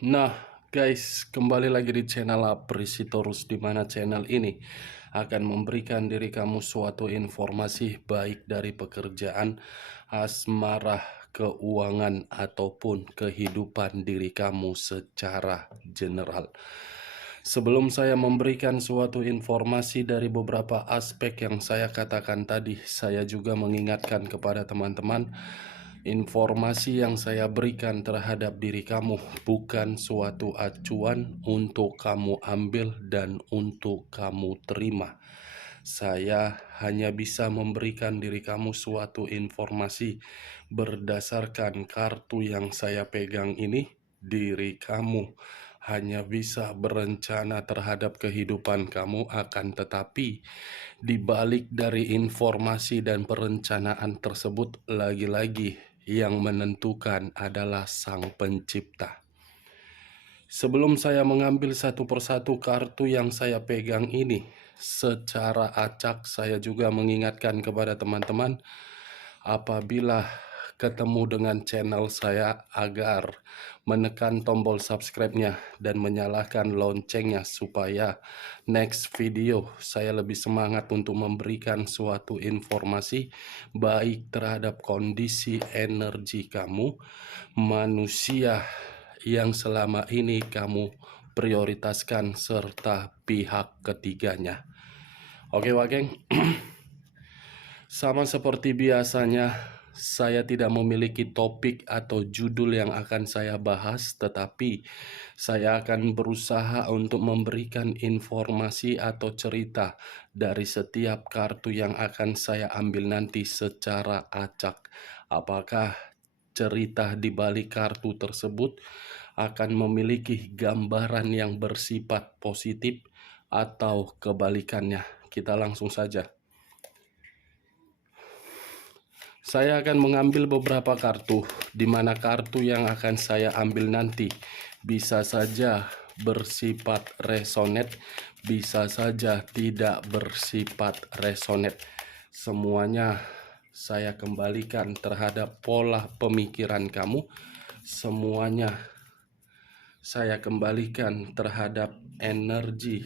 Nah, guys, kembali lagi di channel Aprisitorus, di mana channel ini akan memberikan diri kamu suatu informasi baik dari pekerjaan, asmara, keuangan, ataupun kehidupan diri kamu secara general. Sebelum saya memberikan suatu informasi dari beberapa aspek yang saya katakan tadi, saya juga mengingatkan kepada teman-teman, informasi yang saya berikan terhadap diri kamu bukan suatu acuan untuk kamu ambil dan untuk kamu terima. Saya hanya bisa memberikan diri kamu suatu informasi berdasarkan kartu yang saya pegang ini. Diri kamu hanya bisa berencana terhadap kehidupan kamu, akan tetapi di balik dari informasi dan perencanaan tersebut, lagi-lagi yang menentukan adalah Sang Pencipta. Sebelum saya mengambil satu persatu kartu yang saya pegang ini, secara acak saya juga mengingatkan kepada teman-teman, apabila ketemu dengan channel saya, agar menekan tombol subscribe-nya dan menyalakan loncengnya supaya next video saya lebih semangat untuk memberikan suatu informasi baik terhadap kondisi energi kamu, manusia yang selama ini kamu prioritaskan, serta pihak ketiganya. Oke, Wakeng. Sama seperti biasanya, saya tidak memiliki topik atau judul yang akan saya bahas, tetapi saya akan berusaha untuk memberikan informasi atau cerita dari setiap kartu yang akan saya ambil nanti secara acak. Apakah cerita di balik kartu tersebut akan memiliki gambaran yang bersifat positif atau kebalikannya? Kita langsung saja. Saya akan mengambil beberapa kartu, di mana kartu yang akan saya ambil nanti bisa saja bersifat resonate, bisa saja tidak bersifat resonate. Semuanya saya kembalikan terhadap pola pemikiran kamu. Semuanya saya kembalikan terhadap energi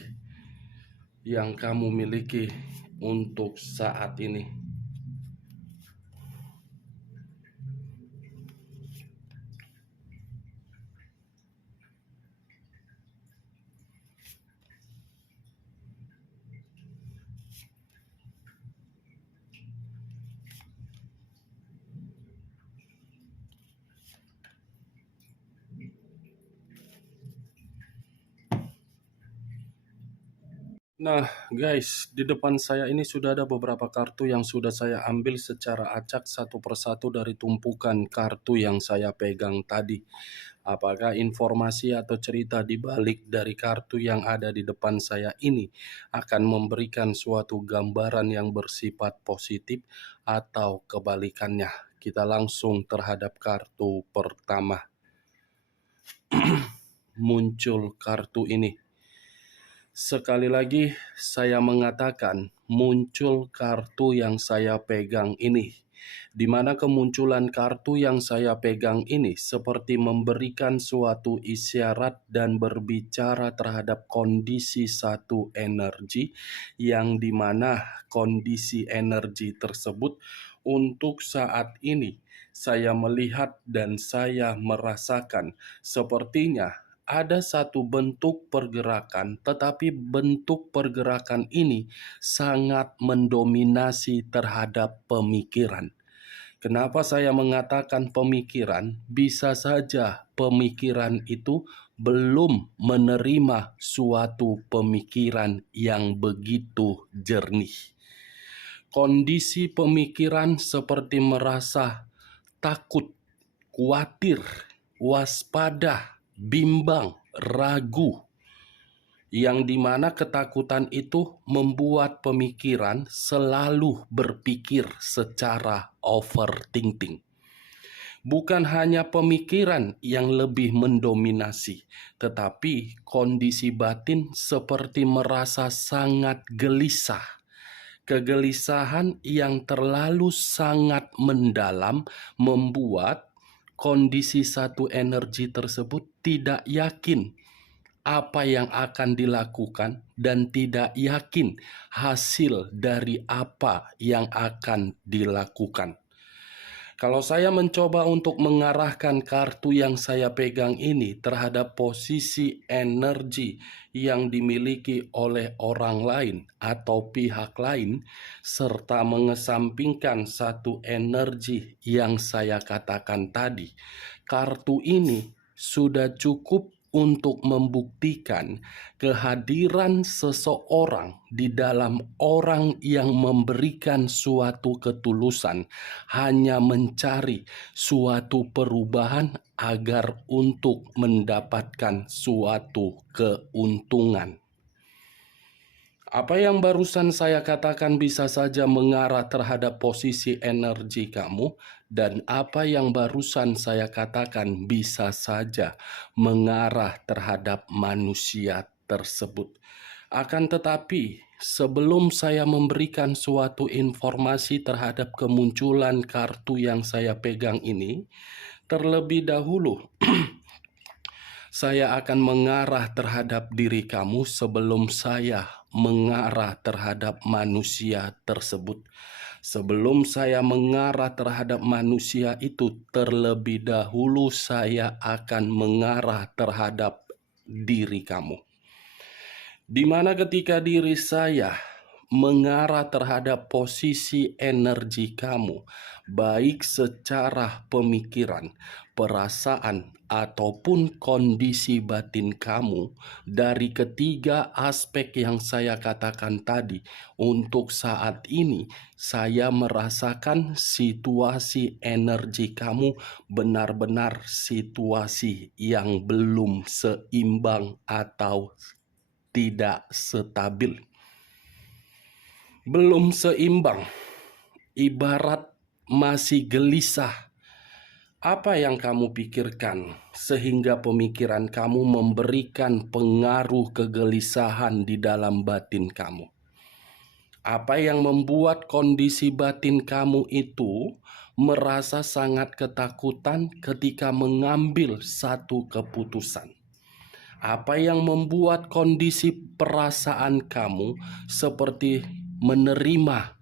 yang kamu miliki untuk saat ini. Nah, guys, di depan saya ini sudah ada beberapa kartu yang sudah saya ambil secara acak satu persatu dari tumpukan kartu yang saya pegang tadi. Apakah informasi atau cerita di balik dari kartu yang ada di depan saya ini akan memberikan suatu gambaran yang bersifat positif atau kebalikannya? Kita langsung terhadap kartu pertama. Muncul kartu ini. Sekali lagi saya mengatakan, muncul kartu yang saya pegang ini, di mana kemunculan kartu yang saya pegang ini seperti memberikan suatu isyarat dan berbicara terhadap kondisi satu energi, yang dimana kondisi energi tersebut untuk saat ini saya melihat dan saya merasakan sepertinya ada satu bentuk pergerakan, tetapi bentuk pergerakan ini sangat mendominasi terhadap pemikiran. Kenapa saya mengatakan pemikiran? Bisa saja pemikiran itu belum menerima suatu pemikiran yang begitu jernih. Kondisi pemikiran seperti merasa takut, khawatir, waspada, bimbang, ragu, yang dimana ketakutan itu membuat pemikiran selalu berpikir secara overthinking. Bukan hanya pemikiran yang lebih mendominasi, tetapi kondisi batin seperti merasa sangat gelisah. Kegelisahan yang terlalu sangat mendalam membuat kondisi satu energi tersebut tidak yakin apa yang akan dilakukan dan tidak yakin hasil dari apa yang akan dilakukan. Kalau saya mencoba untuk mengarahkan kartu yang saya pegang ini terhadap posisi energi yang dimiliki oleh orang lain atau pihak lain, serta mengesampingkan satu energi yang saya katakan tadi, kartu ini sudah cukup untuk membuktikan kehadiran seseorang di dalam orang yang memberikan suatu ketulusan hanya mencari suatu perubahan agar untuk mendapatkan suatu keuntungan. Apa yang barusan saya katakan bisa saja mengarah terhadap posisi energi kamu, dan apa yang barusan saya katakan bisa saja mengarah terhadap manusia tersebut. Akan tetapi, sebelum saya memberikan suatu informasi terhadap kemunculan kartu yang saya pegang ini, terlebih dahulu saya akan mengarah terhadap diri kamu sebelum saya mengarah terhadap manusia tersebut. Sebelum saya mengarah terhadap manusia itu, terlebih dahulu saya akan mengarah terhadap diri kamu. Di mana ketika diri saya mengarah terhadap posisi energi kamu, baik secara pemikiran, perasaan, ataupun kondisi batin kamu, dari ketiga aspek yang saya katakan tadi, untuk saat ini saya merasakan situasi energi kamu benar-benar situasi yang belum seimbang atau tidak stabil. Belum seimbang, ibarat masih gelisah. Apa yang kamu pikirkan sehingga pemikiran kamu memberikan pengaruh kegelisahan di dalam batin kamu? Apa yang membuat kondisi batin kamu itu merasa sangat ketakutan ketika mengambil satu keputusan? Apa yang membuat kondisi perasaan kamu seperti menerima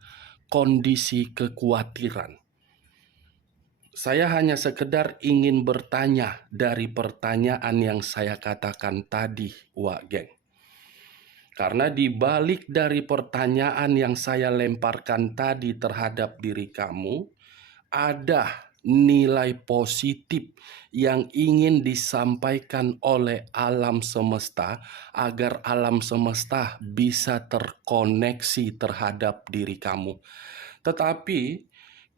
kondisi kekhawatiran? Saya hanya sekedar ingin bertanya dari pertanyaan yang saya katakan tadi, Wak Geng. Karena di balik dari pertanyaan yang saya lemparkan tadi terhadap diri kamu, ada nilai positif yang ingin disampaikan oleh alam semesta agar alam semesta bisa terkoneksi terhadap diri kamu. Tetapi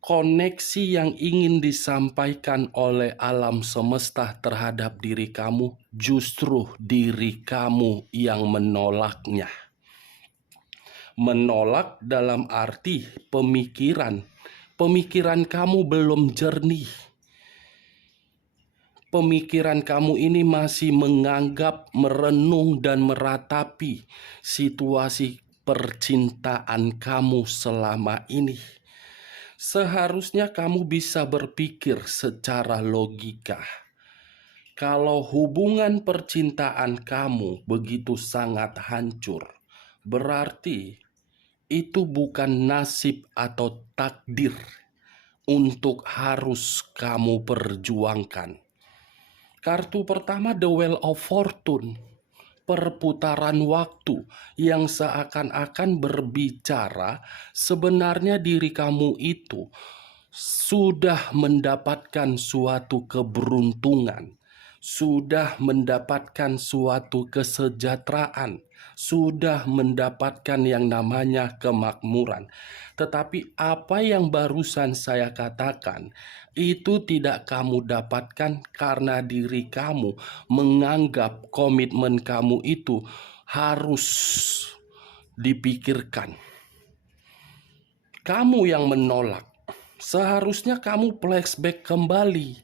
koneksi yang ingin disampaikan oleh alam semesta terhadap diri kamu, justru diri kamu yang menolaknya. Menolak dalam arti pemikiran kamu belum jernih. Pemikiran kamu ini masih menganggap, merenung, dan meratapi situasi percintaan kamu selama ini. Seharusnya kamu bisa berpikir secara logika. Kalau hubungan percintaan kamu begitu sangat hancur, berarti itu bukan nasib atau takdir untuk harus kamu perjuangkan. Kartu pertama, The Wheel of Fortune, perputaran waktu yang seakan-akan berbicara sebenarnya diri kamu itu sudah mendapatkan suatu keberuntungan, sudah mendapatkan suatu kesejahteraan, sudah mendapatkan yang namanya kemakmuran. Tetapi apa yang barusan saya katakan itu tidak kamu dapatkan karena diri kamu menganggap komitmen kamu itu harus dipikirkan. Kamu yang menolak. Seharusnya kamu flashback kembali.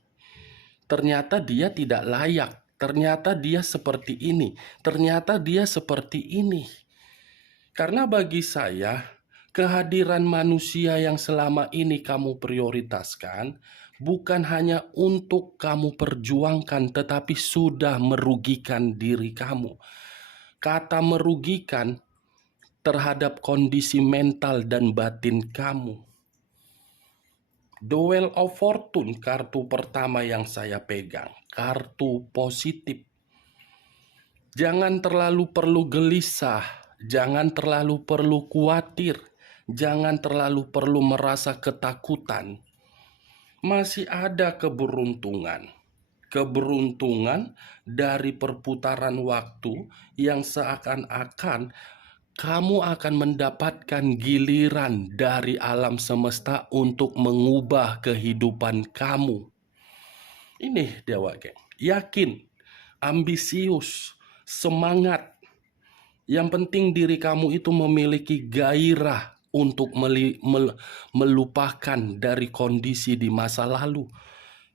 Ternyata dia tidak layak. Ternyata dia seperti ini. Ternyata dia seperti ini. Karena bagi saya, kehadiran manusia yang selama ini kamu prioritaskan bukan hanya untuk kamu perjuangkan, tetapi sudah merugikan diri kamu. Kata merugikan terhadap kondisi mental dan batin kamu. The Wheel of Fortune, kartu pertama yang saya pegang, kartu positif. Jangan terlalu perlu gelisah, jangan terlalu perlu khawatir, jangan terlalu perlu merasa ketakutan. Masih ada keberuntungan. Keberuntungan dari perputaran waktu yang seakan-akan kamu akan mendapatkan giliran dari alam semesta untuk mengubah kehidupan kamu. Ini Dewa Geng. Yakin, ambisius, semangat. Yang penting diri kamu itu memiliki gairah untuk melupakan dari kondisi di masa lalu.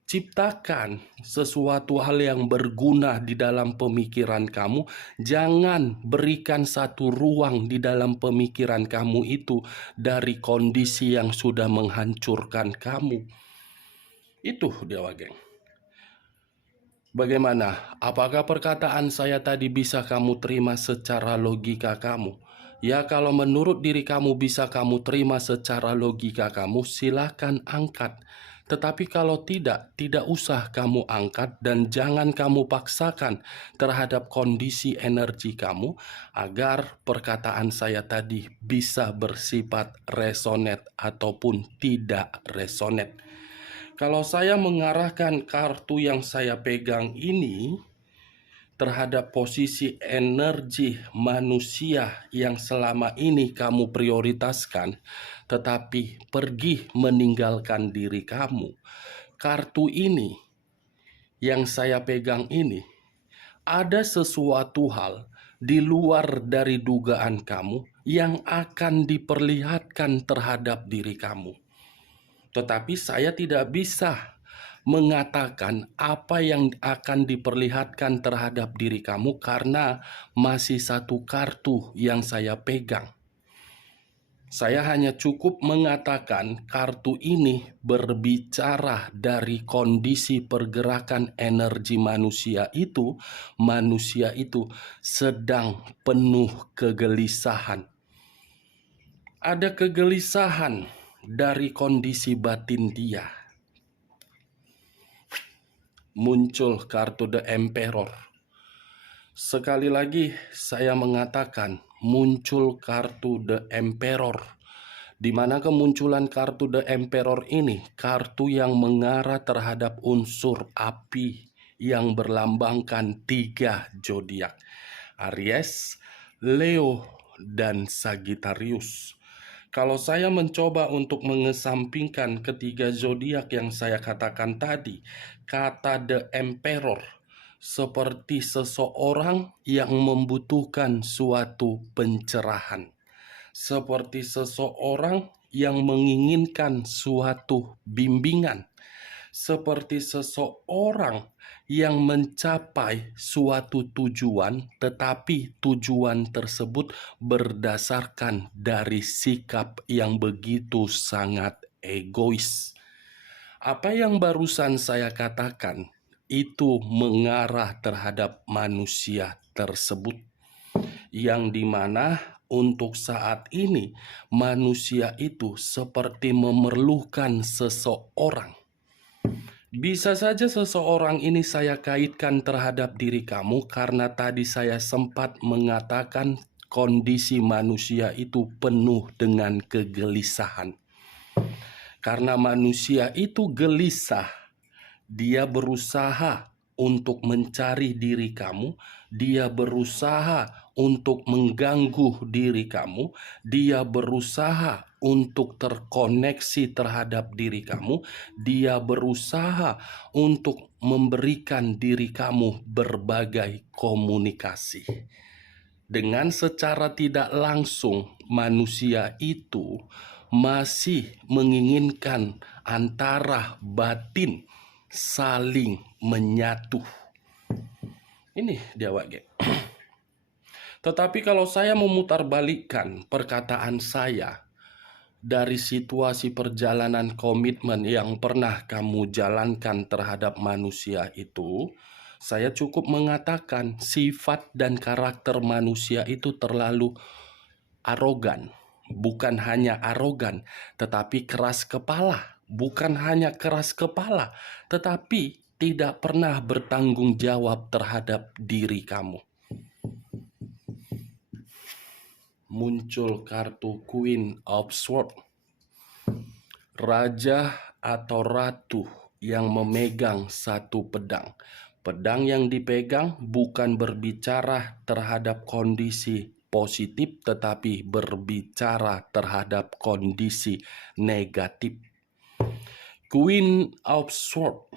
Ciptakan sesuatu hal yang berguna di dalam pemikiran kamu. Jangan berikan satu ruang di dalam pemikiran kamu itu dari kondisi yang sudah menghancurkan kamu. Itu Dewa Geng. Bagaimana? Apakah perkataan saya tadi bisa kamu terima secara logika kamu? Ya, kalau menurut diri kamu bisa kamu terima secara logika kamu, silahkan angkat. Tetapi kalau tidak usah kamu angkat dan jangan kamu paksakan terhadap kondisi energi kamu agar perkataan saya tadi bisa bersifat resonate ataupun tidak resonate. Kalau saya mengarahkan kartu yang saya pegang ini terhadap posisi energi manusia yang selama ini kamu prioritaskan, tetapi pergi meninggalkan diri kamu. Kartu ini yang saya pegang ini, ada sesuatu hal di luar dari dugaan kamu yang akan diperlihatkan terhadap diri kamu. Tetapi saya tidak bisa mengatakan apa yang akan diperlihatkan terhadap diri kamu karena masih satu kartu yang saya pegang. Saya hanya cukup mengatakan kartu ini berbicara dari kondisi pergerakan energi manusia itu sedang penuh kegelisahan. Ada kegelisahan dari kondisi batin dia. Muncul kartu The Emperor. Sekali lagi saya mengatakan muncul kartu The Emperor. Di mana kemunculan kartu The Emperor ini, kartu yang mengarah terhadap unsur api yang berlambangkan 3 zodiak. Aries, Leo, dan Sagittarius. Kalau saya mencoba untuk mengesampingkan ketiga zodiak yang saya katakan tadi, kata The Emperor seperti seseorang yang membutuhkan suatu pencerahan, seperti seseorang yang menginginkan suatu bimbingan, seperti seseorang yang mencapai suatu tujuan, tetapi tujuan tersebut berdasarkan dari sikap yang begitu sangat egois. Apa yang barusan saya katakan itu mengarah terhadap manusia tersebut, yang dimana untuk saat ini manusia itu seperti memerlukan seseorang. Bisa saja seseorang ini saya kaitkan terhadap diri kamu karena tadi saya sempat mengatakan kondisi manusia itu penuh dengan kegelisahan. Karena manusia itu gelisah, dia berusaha untuk mencari diri kamu, dia berusaha untuk mengganggu diri kamu, dia berusaha untuk terkoneksi terhadap diri kamu, dia berusaha untuk memberikan diri kamu berbagai komunikasi. Dengan secara tidak langsung, manusia itu masih menginginkan antara batin saling menyatu. Ini Dewa Geng. Tetapi kalau saya memutarbalikkan perkataan saya, dari situasi perjalanan komitmen yang pernah kamu jalankan terhadap manusia itu, saya cukup mengatakan sifat dan karakter manusia itu terlalu arogan. Bukan hanya arogan, tetapi keras kepala. Bukan hanya keras kepala, tetapi tidak pernah bertanggung jawab terhadap diri kamu. Muncul kartu Queen of Swords, raja atau ratu yang memegang satu pedang. Pedang yang dipegang bukan berbicara terhadap kondisi positif, tetapi berbicara terhadap kondisi negatif. Queen of Swords.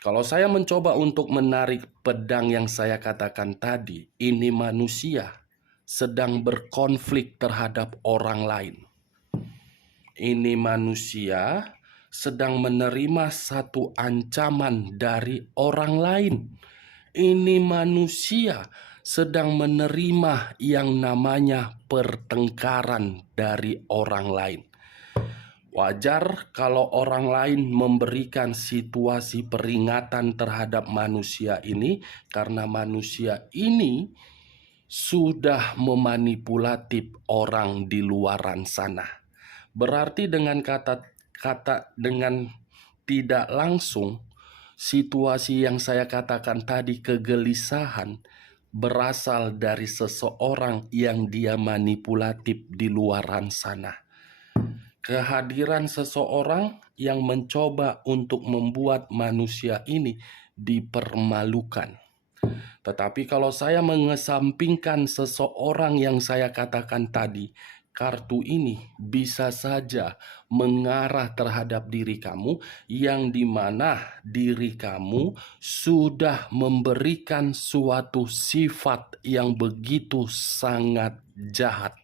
Kalau saya mencoba untuk menarik pedang yang saya katakan tadi, ini manusia sedang berkonflik terhadap orang lain. Ini manusia sedang menerima satu ancaman dari orang lain. Ini manusia sedang menerima yang namanya pertengkaran dari orang lain. Wajar kalau orang lain memberikan situasi peringatan terhadap manusia ini karena manusia ini sudah memanipulatif orang di luaran sana. Berarti dengan kata dengan tidak langsung, situasi yang saya katakan tadi, kegelisahan, berasal dari seseorang yang dia manipulatif di luaran sana. Kehadiran seseorang yang mencoba untuk membuat manusia ini dipermalukan. Tetapi kalau saya mengesampingkan seseorang yang saya katakan tadi, kartu ini bisa saja mengarah terhadap diri kamu, yang dimana diri kamu sudah memberikan suatu sifat yang begitu sangat jahat.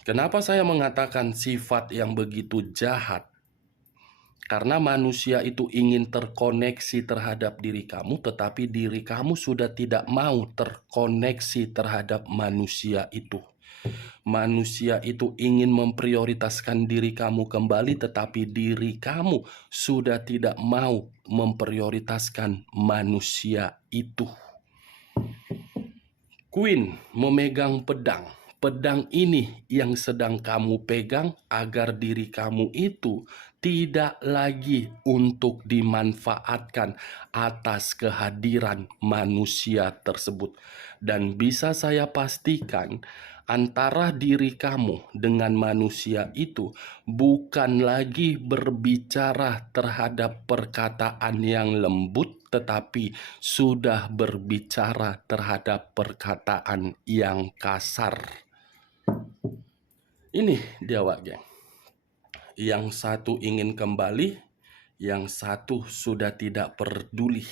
Kenapa saya mengatakan sifat yang begitu jahat? Karena manusia itu ingin terkoneksi terhadap diri kamu, tetapi diri kamu sudah tidak mau terkoneksi terhadap manusia itu. Manusia itu ingin memprioritaskan diri kamu kembali, tetapi diri kamu sudah tidak mau memprioritaskan manusia itu. Queen memegang pedang. Pedang ini yang sedang kamu pegang agar diri kamu itu tidak lagi untuk dimanfaatkan atas kehadiran manusia tersebut. Dan bisa saya pastikan antara diri kamu dengan manusia itu bukan lagi berbicara terhadap perkataan yang lembut, tetapi sudah berbicara terhadap perkataan yang kasar. Ini dia, Wak Geng. Yang satu ingin kembali, yang satu sudah tidak peduli.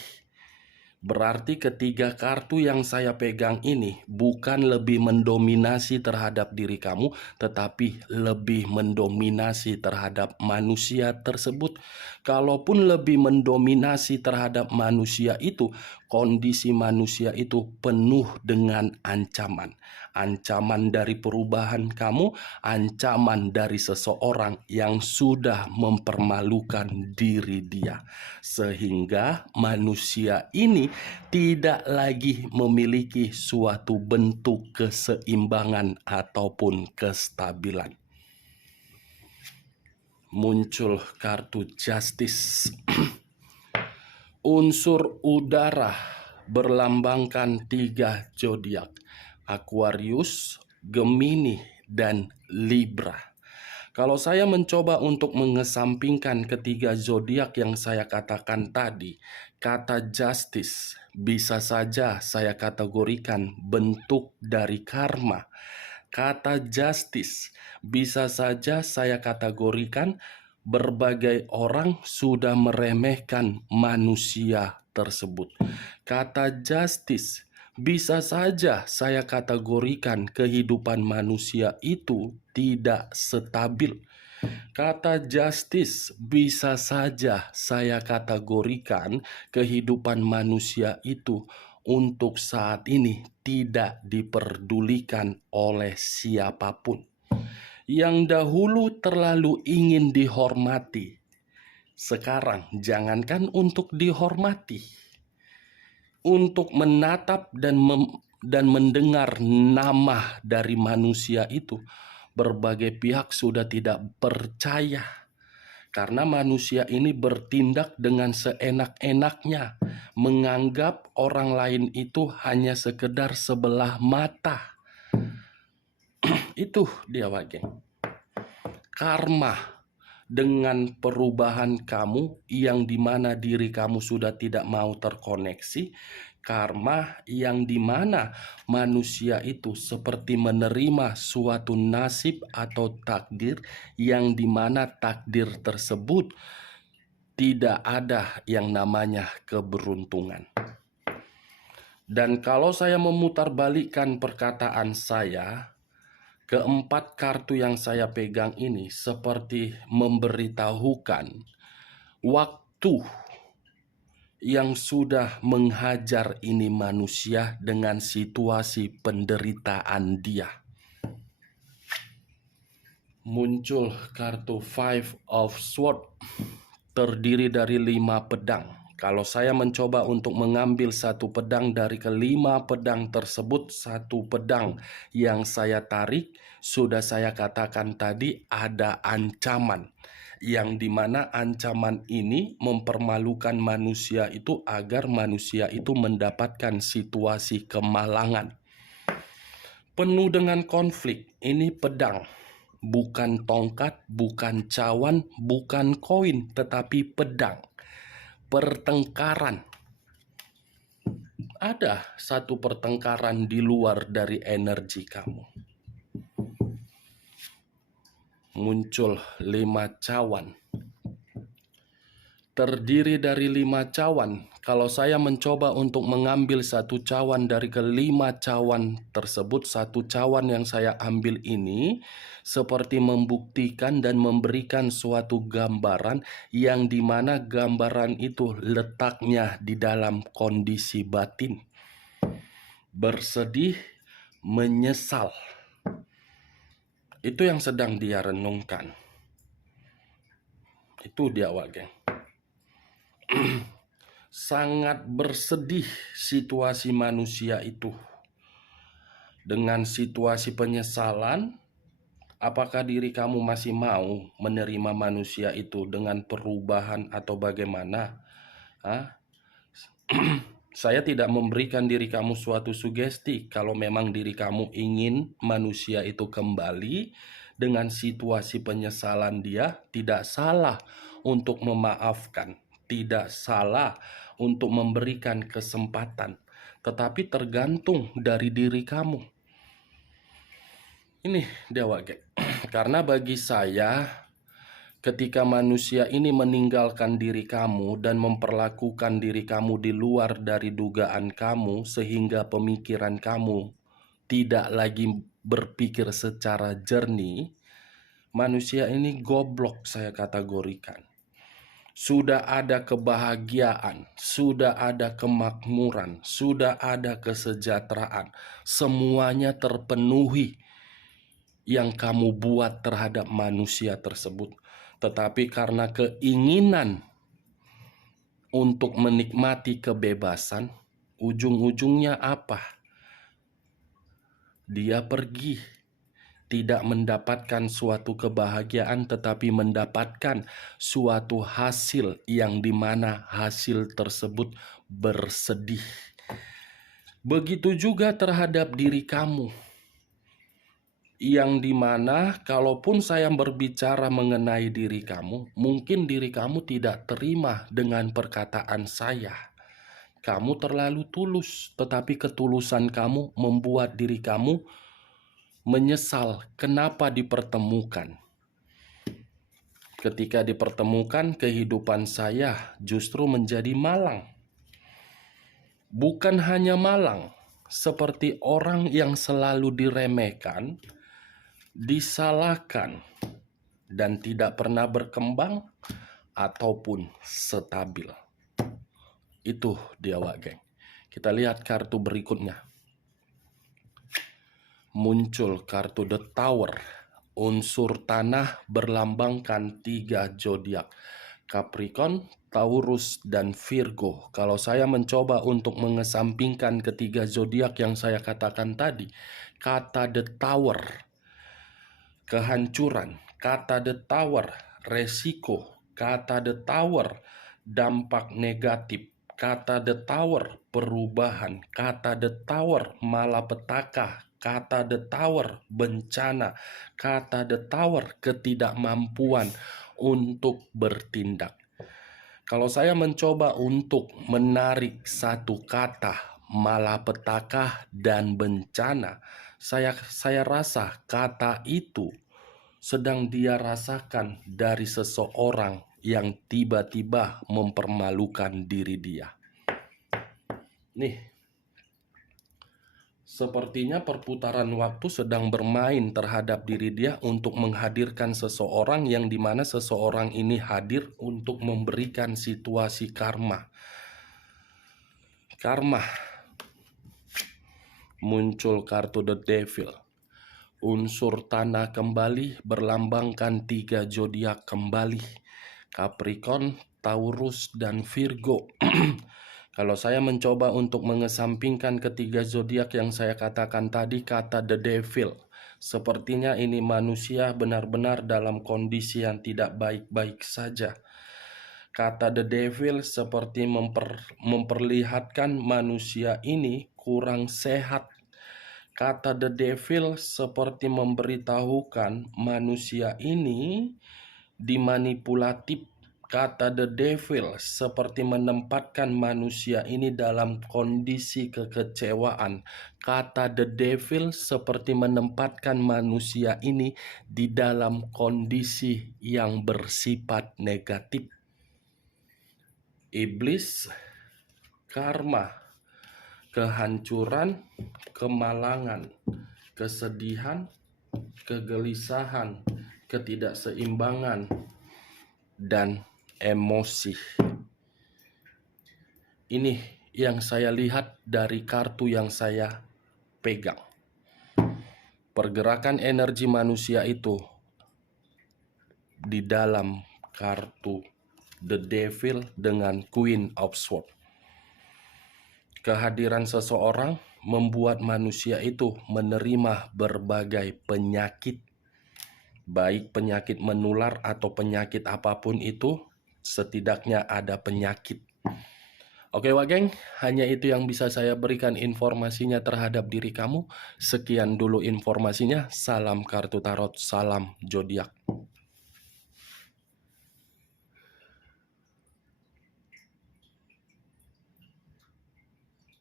Berarti ketiga kartu yang saya pegang ini bukan lebih mendominasi terhadap diri kamu, tetapi lebih mendominasi terhadap manusia tersebut. Kalaupun lebih mendominasi terhadap manusia itu, kondisi manusia itu penuh dengan ancaman. Ancaman dari perubahan kamu, ancaman dari seseorang yang sudah mempermalukan diri dia. Sehingga manusia ini tidak lagi memiliki suatu bentuk keseimbangan ataupun kestabilan. Muncul kartu Justice. Unsur udara berlambangkan 3 zodiak: Aquarius, Gemini, dan Libra. Kalau saya mencoba untuk mengesampingkan ketiga zodiak yang saya katakan tadi, kata justice bisa saja saya kategorikan bentuk dari karma. Kata justice bisa saja saya kategorikan berbagai orang sudah meremehkan manusia tersebut. Kata justice bisa saja saya kategorikan kehidupan manusia itu tidak stabil. Kata justice bisa saja saya kategorikan kehidupan manusia itu untuk saat ini tidak diperdulikan oleh siapapun. Yang dahulu terlalu ingin dihormati, sekarang jangankan untuk dihormati, untuk menatap dan mendengar nama dari manusia itu, berbagai pihak sudah tidak percaya. Karena manusia ini bertindak dengan seenak-enaknya, menganggap orang lain itu hanya sekedar sebelah mata. Itu dia geng. Karma dengan perubahan kamu yang dimana diri kamu sudah tidak mau terkoneksi. Karma yang dimana manusia itu seperti menerima suatu nasib atau takdir yang dimana takdir tersebut tidak ada yang namanya keberuntungan. Dan kalau saya memutarbalikkan perkataan saya, keempat kartu yang saya pegang ini seperti memberitahukan waktu yang sudah menghajar ini manusia dengan situasi penderitaan dia. Muncul kartu Five of Swords, terdiri dari 5 pedang. Kalau saya mencoba untuk mengambil satu pedang dari kelima pedang tersebut, satu pedang yang saya tarik, sudah saya katakan tadi ada ancaman. Yang dimana ancaman ini mempermalukan manusia itu agar manusia itu mendapatkan situasi kemalangan. Penuh dengan konflik, ini pedang. Bukan tongkat, bukan cawan, bukan koin, tetapi pedang. Pertengkaran. Ada satu pertengkaran di luar dari energi kamu. Muncul 5 cawan. Terdiri dari 5 cawan. Kalau saya mencoba untuk mengambil satu cawan dari kelima cawan tersebut, satu cawan yang saya ambil ini seperti membuktikan dan memberikan suatu gambaran yang dimana gambaran itu letaknya di dalam kondisi batin. Bersedih, menyesal. Itu yang sedang dia renungkan. Itu dia geng. Sangat bersedih situasi manusia itu. Dengan situasi penyesalan, apakah diri kamu masih mau menerima manusia itu dengan perubahan atau bagaimana? Saya tidak memberikan diri kamu suatu sugesti. Kalau memang diri kamu ingin manusia itu kembali dengan situasi penyesalan dia, tidak salah untuk memaafkan. Tidak salah untuk memberikan kesempatan, tetapi tergantung dari diri kamu. Ini Dewa Gek. Karena bagi saya, ketika manusia ini meninggalkan diri kamu dan memperlakukan diri kamu di luar dari dugaan kamu, sehingga pemikiran kamu tidak lagi berpikir secara jernih, manusia ini goblok saya kategorikan. Sudah ada kebahagiaan, sudah ada kemakmuran, sudah ada kesejahteraan. Semuanya terpenuhi yang kamu buat terhadap manusia tersebut. Tetapi karena keinginan untuk menikmati kebebasan, ujung-ujungnya apa? Dia pergi. Tidak mendapatkan suatu kebahagiaan, tetapi mendapatkan suatu hasil yang dimana hasil tersebut bersedih. Begitu juga terhadap diri kamu, yang dimana kalaupun saya berbicara mengenai diri kamu, mungkin diri kamu tidak terima dengan perkataan saya. Kamu terlalu tulus, tetapi ketulusan kamu membuat diri kamu menyesal kenapa dipertemukan. Ketika dipertemukan, kehidupan saya justru menjadi malang. Bukan hanya malang, seperti orang yang selalu diremehkan, disalahkan, dan tidak pernah berkembang ataupun stabil. Itu dia geng. Kita lihat kartu berikutnya. Muncul kartu The Tower, Unsur tanah berlambangkan 3 zodiak, Capricorn, Taurus, dan Virgo. Kalau saya mencoba untuk mengesampingkan ketiga zodiak yang saya katakan tadi, kata The Tower, kehancuran, kata The Tower, resiko, kata The Tower, dampak negatif, kata The Tower, perubahan, kata The Tower, malapetaka, kata The Tower, bencana, kata The Tower, ketidakmampuan untuk bertindak. Kalau saya mencoba untuk menarik satu kata malapetaka dan bencana, saya rasa kata itu sedang dia rasakan dari seseorang yang tiba-tiba mempermalukan diri dia. Nih, sepertinya perputaran waktu sedang bermain terhadap diri dia untuk menghadirkan seseorang yang dimana seseorang ini hadir untuk memberikan situasi karma. Karma. Muncul kartu The Devil. Unsur tanah kembali berlambangkan 3 zodiak kembali. Capricorn, Taurus, dan Virgo. Kalau saya mencoba untuk mengesampingkan ketiga zodiak yang saya katakan tadi, kata The Devil, sepertinya ini manusia benar-benar dalam kondisi yang tidak baik-baik saja. Kata The Devil seperti memperlihatkan manusia ini kurang sehat. Kata The Devil seperti memberitahukan manusia ini dimanipulatif. Kata The Devil seperti menempatkan manusia ini dalam kondisi kekecewaan. Kata The Devil seperti menempatkan manusia ini di dalam kondisi yang bersifat negatif. Iblis, karma, kehancuran, kemalangan, kesedihan, kegelisahan, ketidakseimbangan, dan emosi. Ini yang saya lihat dari kartu yang saya pegang. Pergerakan energi manusia itu di dalam kartu The Devil dengan Queen of Swords. Kehadiran seseorang membuat manusia itu menerima berbagai penyakit, baik penyakit menular atau penyakit apapun itu, setidaknya ada penyakit. Oke geng, hanya itu yang bisa saya berikan informasinya terhadap diri kamu. Sekian dulu informasinya. Salam kartu tarot, salam zodiak.